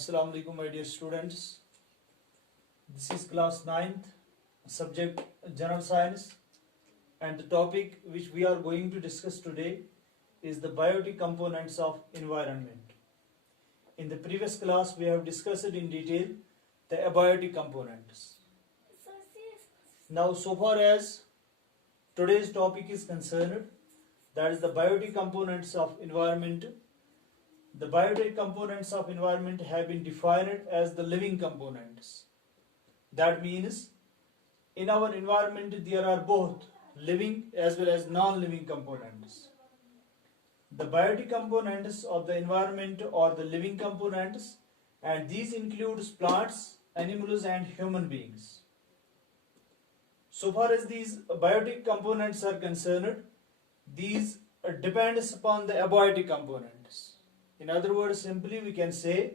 Assalamu alaikum, my dear students. This is class 9th, subject General Science, and the topic which we are going to discuss today is the biotic components of environment. In the previous class, we have discussed in detail the abiotic components. Now, so far as today's topic is concerned, that is the biotic components of environment. The biotic components of environment have been defined as the living components. That means in our environment there are both living as well as non-living components. The biotic components of the environment are the living components, and these includes plants, animals and human beings. So far as these biotic components are concerned, these depends upon the abiotic components. In other words, simply we can say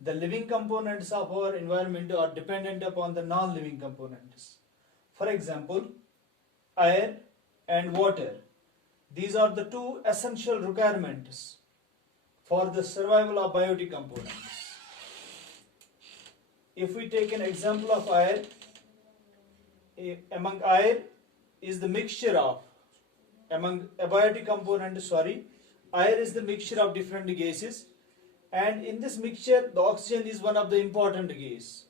the living components of our environment are dependent upon the non-living components. For example, air and water. These are the two essential requirements for the survival of biotic components. If we take an example of air, among air is the mixture of, among abiotic components, air is the mixture of different gases, and in this mixture the oxygen is one of the important gas,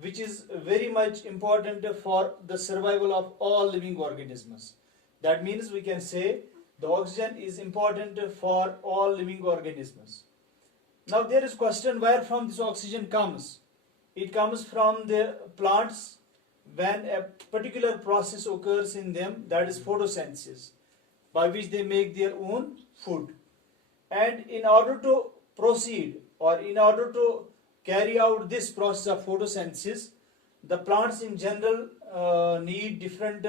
which is very much important for the survival of all living organisms. That means we can say the oxygen is important for all living organisms. Now there is question where from this oxygen comes. It comes from the plants when a particular process occurs in them, that is photosynthesis, by which they make their own food. And in order to proceed or in order to carry out this process of photosynthesis, the plants in general need different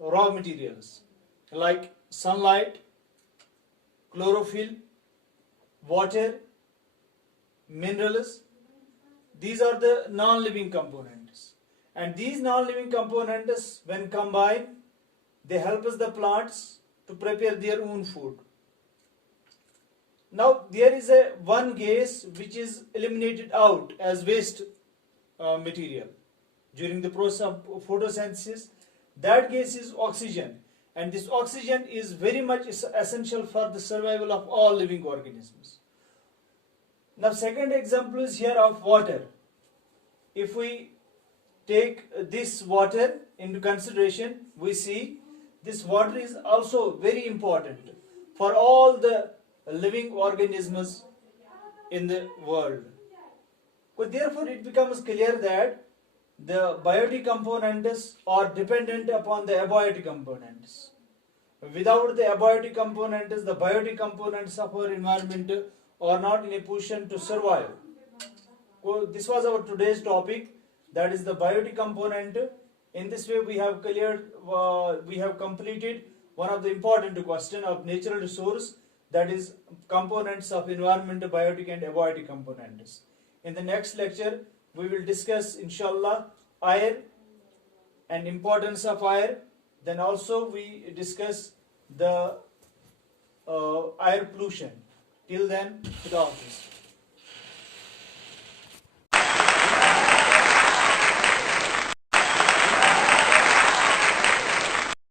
raw materials like sunlight, chlorophyll, water, minerals. These are the non-living components. And these non-living components, when combined, they help us the plants to prepare their own food. Now there is one gas which is eliminated out as waste material during the process of photosynthesis. That gas is oxygen, and this oxygen is very much essential for the survival of all living organisms. Now second example is here of water. If we take this water into consideration, we see this water is also very important for all the living organisms in the world. But therefore it becomes clear that the biotic components are dependent upon the abiotic components. Without the abiotic components, the biotic components of our environment are not in a position to survive. So this was our today's topic, that is the biotic component. In this way we have completed one of the important questions of natural resource, that is components of environment, biotic and abiotic components. In the next lecture we will discuss inshallah air and importance of air. Then also we discuss the air pollution. Till then, Khuda Hafiz.